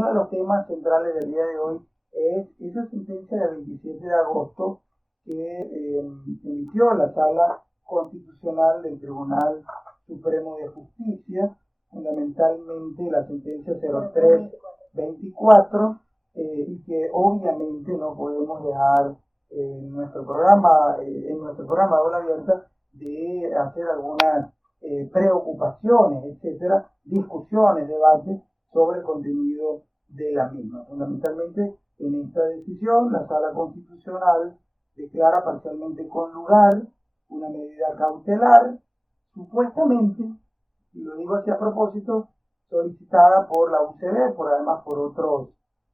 uno de los temas centrales del día de hoy es esa sentencia del 27 de agosto que emitió la Sala Constitucional del Tribunal Supremo de Justicia, fundamentalmente la sentencia 0324, y que obviamente no podemos dejar en nuestro programa de Aula Abierta de hacer algunas preocupaciones, etcétera, discusiones, debates sobre el contenido de la misma. Fundamentalmente, en esta decisión, la Sala Constitucional declara parcialmente con lugar una medida cautelar, supuestamente, y lo digo así a propósito, solicitada por la UCB, además por otros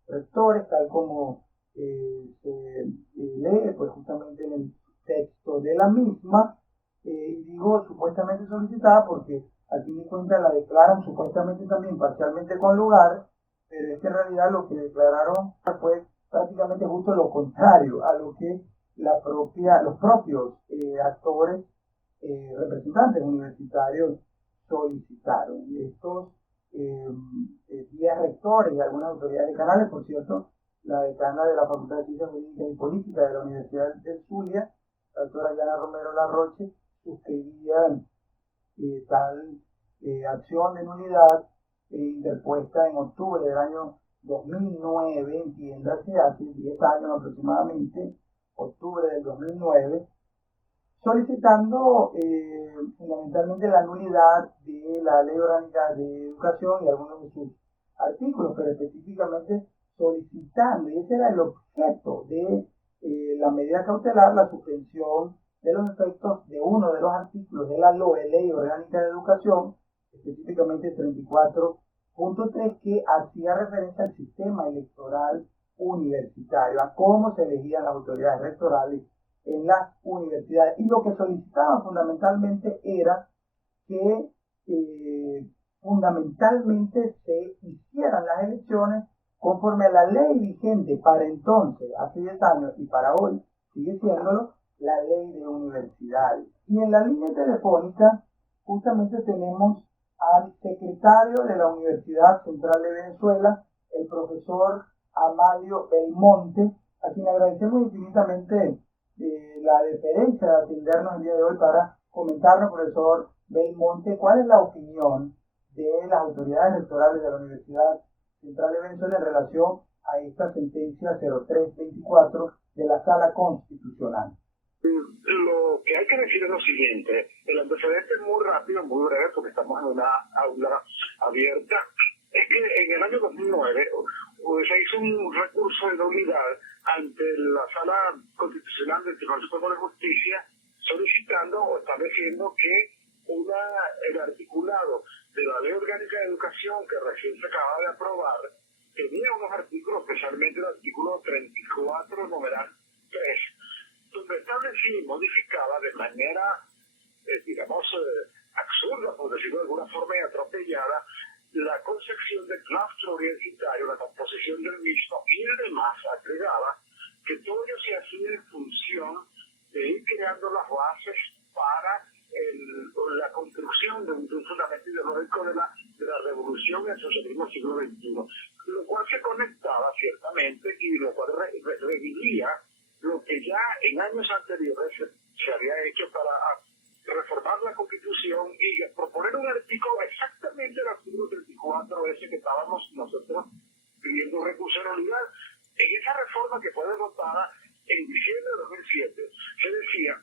rectores, tal como se lee pues justamente en el texto de la misma, y digo supuestamente solicitada porque al fin de cuentas la declaran supuestamente también parcialmente con lugar, pero es que en realidad lo que declararon fue prácticamente justo lo contrario a lo que los propios actores, representantes universitarios solicitaron. Estos 10 rectores y algunas autoridades decanales, por cierto, la decana de la Facultad de Ciencias Jurídicas y Políticas de la Universidad del Zulia, la doctora Yana Romero Larroche, suscribían tal acción de nulidad interpuesta en octubre del año 2009, entiéndase, hace 10 años aproximadamente, octubre del 2009, solicitando fundamentalmente la nulidad de la Ley Orgánica de Educación y algunos de sus artículos, pero específicamente solicitando, y ese era el objeto de la medida cautelar, la suspensión de los efectos de uno de los artículos de la LOE, Ley Orgánica de Educación, específicamente 34.3, que hacía referencia al sistema electoral universitario, a cómo se elegían las autoridades rectorales en las universidades. Y lo que solicitaban fundamentalmente era que fundamentalmente se hicieran las elecciones conforme a la ley vigente para entonces, hace 10 años, y para hoy sigue siéndolo, la ley de universidades. Y en la línea telefónica justamente tenemos al secretario de la Universidad Central de Venezuela, el profesor Amalio Belmonte, a quien agradecemos infinitamente la deferencia de atendernos el día de hoy para comentarnos, profesor Belmonte, cuál es la opinión de las autoridades rectorales de la Universidad Central de Venezuela en relación a esta sentencia 0324 de la Sala Constitucional. Lo que hay que decir es lo siguiente: el antecedente es muy rápido, muy breve, porque estamos en una aula abierta. Es que en el año 2009 se hizo un recurso de nulidad ante la Sala Constitucional del Tribunal Supremo de Justicia, solicitando o estableciendo que el articulado de la Ley Orgánica de Educación, que recién se acaba de aprobar, tenía unos artículos, especialmente el artículo 34, numeral 3, donde establecía y modificaba de manera, absurda, por decirlo de alguna forma, y atropellada, la concepción de claustro universitario, la composición del mismo, y además agregaba que todo ello se hacía en función de ir creando las bases para la construcción de un fundamento ideológico de la revolución y el socialismo del siglo XXI, lo cual se conectaba ciertamente y lo cual revivía lo que ya en años anteriores se había hecho para reformar la Constitución y proponer un artículo, exactamente el artículo 34 ese que estábamos nosotros pidiendo recurso de nulidad. En esa reforma que fue votada en diciembre de 2007, se decía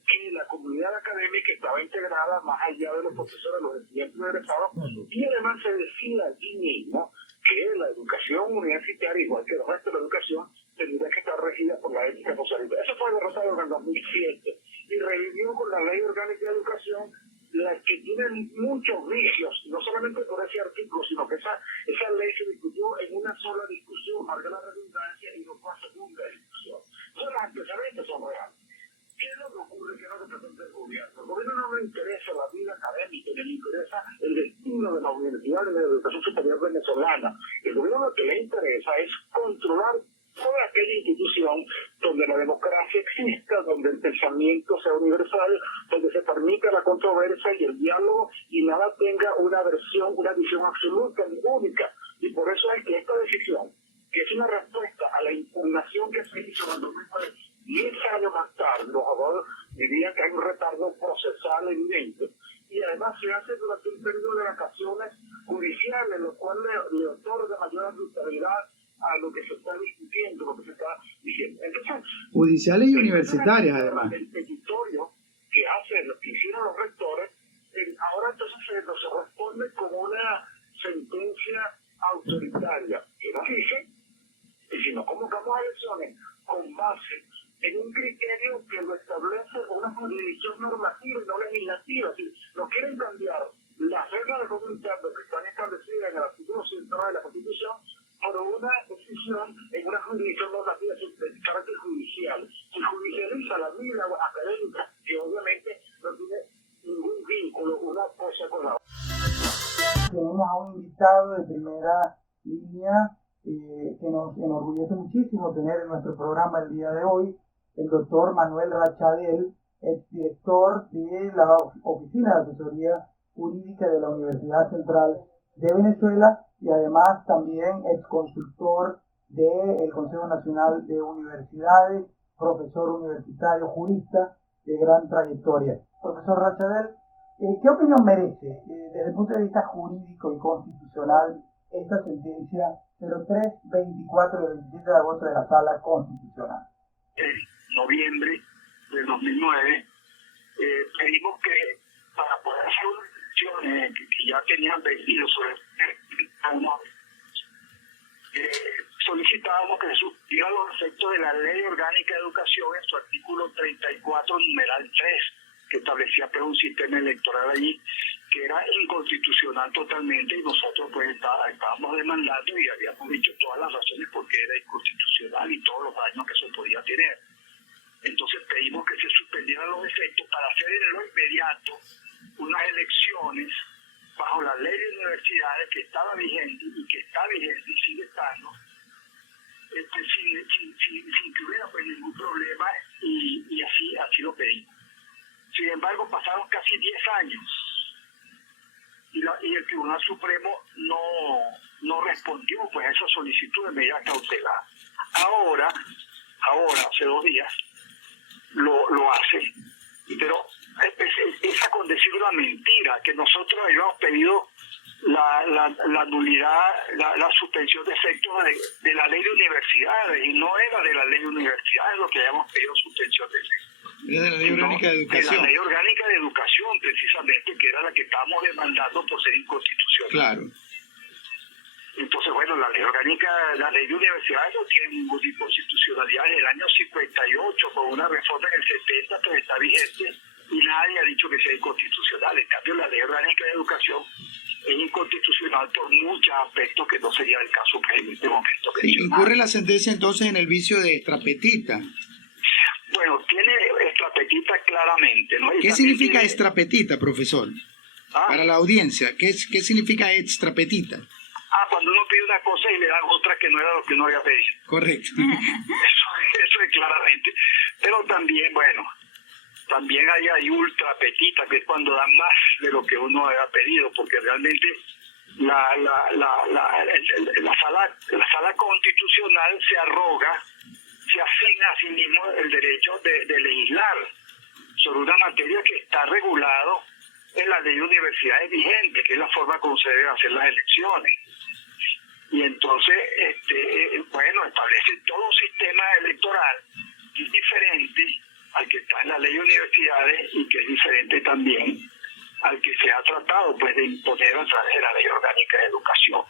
que la comunidad académica estaba integrada más allá de los profesores, los estudiantes egresados, y además se decía allí mismo que la educación universitaria, igual que el resto de la educación, tendría que estar regida por la ética socialista. Eso fue derrotado en el 2007 y revivió con la Ley Orgánica de Educación, la que tiene muchos vicios, no solamente por ese artículo, sino que esa ley se discutió en una sola discusión, marca la redundancia, y no fue a segunda discusión. Entonces los antecedentes son reales. ¿Qué es lo que ocurre? ¿Qué es lo que pretende el gobierno? Al gobierno no le interesa la vida académica, ni le interesa el destino de la universidad y de la educación superior venezolana. El gobierno lo que le interesa es controlar toda aquella institución donde la democracia exista, donde el pensamiento sea universal, donde se permita la controversia y el diálogo y nada tenga una visión absoluta ni única. Y por eso es que esta decisión, que es una respuesta a la impugnación que se hizo en el 2009, 10 años más tarde, los abogados dirían que hay un retardo procesal evidente, y además se hace durante un periodo de vacaciones judiciales, lo cual le otorga mayor arbitrariedad a lo que se está discutiendo, lo que se está diciendo. Entonces, judiciales y universitarias, además. El petitorio que hicieron los rectores, ahora entonces se responde como una sentencia autoritaria que nos dice que si nos convocamos a elecciones con base en un criterio que lo establece una jurisdicción normativa y no legislativa, si no quieren cambiar las reglas de juego interno que están establecidas en el artículo 109 de la Constitución por una decisión en una jurisdicción normativa de carácter judicial. Se judicializa la vida académica, que obviamente no tiene ningún vínculo una cosa con la otra. Tenemos a un invitado de primera línea que nos enorgullece muchísimo tener en nuestro programa el día de hoy, el doctor Manuel Rachadel, exdirector de la Oficina de Asesoría Jurídica de la Universidad Central de Venezuela y además también exconsultor del Consejo Nacional de Universidades, profesor universitario, jurista de gran trayectoria. Profesor Rachadel, ¿qué opinión merece desde el punto de vista jurídico y constitucional esta sentencia 0324 del 27 de agosto de la Sala Constitucional? En noviembre del 2009 pedimos que para poder hacer una elección que ya tenían vencido sobre solicitábamos que se suscriban los efectos de la Ley Orgánica de Educación en su artículo 34, numeral 3, que establecía pues un sistema electoral allí que era inconstitucional totalmente, y nosotros pues estábamos demandando y habíamos dicho todas las razones por qué era inconstitucional y todos los daños que eso podía tener. Entonces pedimos que se suspendieran los efectos para hacer en lo inmediato unas elecciones bajo la ley de universidades que estaba vigente y que está vigente y sigue estando, sin que hubiera pues ningún problema, y así lo pedimos. Sin embargo, pasaron casi 10 años y el Tribunal Supremo no respondió pues a esa solicitud de medida cautelar. Ahora, hace 2 días, lo hace, pero empieza con decir una mentira, que nosotros habíamos pedido la nulidad, la suspensión de efectos de la ley de universidades, y no era de la ley de universidades lo que habíamos pedido suspensión de efectos. Era de la Ley Orgánica de Educación. De la Ley Orgánica de Educación, precisamente, que era la que estábamos demandando por ser inconstitucional. Claro. Entonces, bueno, la ley de universidades no tiene ninguna inconstitucionalidad. En el año 58, con una reforma en el 70, pues está vigente y nadie ha dicho que sea inconstitucional. En cambio, la Ley Orgánica de Educación es inconstitucional por muchos aspectos que no sería el caso que en este momento. Sí, incurre la sentencia entonces en el vicio de extrapetita. Bueno, tiene extrapetita claramente, ¿no? ¿Qué significa extrapetita, profesor? Para la audiencia, ¿qué significa extrapetita? Cuando uno pide una cosa y le dan otra que no era lo que uno había pedido. Correcto. Eso es claramente. Pero también, bueno, también hay ultrapetita, que es cuando dan más de lo que uno había pedido, porque realmente la sala constitucional se arroga, se asigna a sí mismo el derecho de legislar sobre una materia que está regulado en la ley de universidades vigente, que es la forma como se deben hacer las elecciones. Y entonces, establece todo un sistema electoral que es diferente al que está en la ley de universidades y que es diferente también al que se ha tratado pues de imponer a través de la Ley Orgánica de Educación.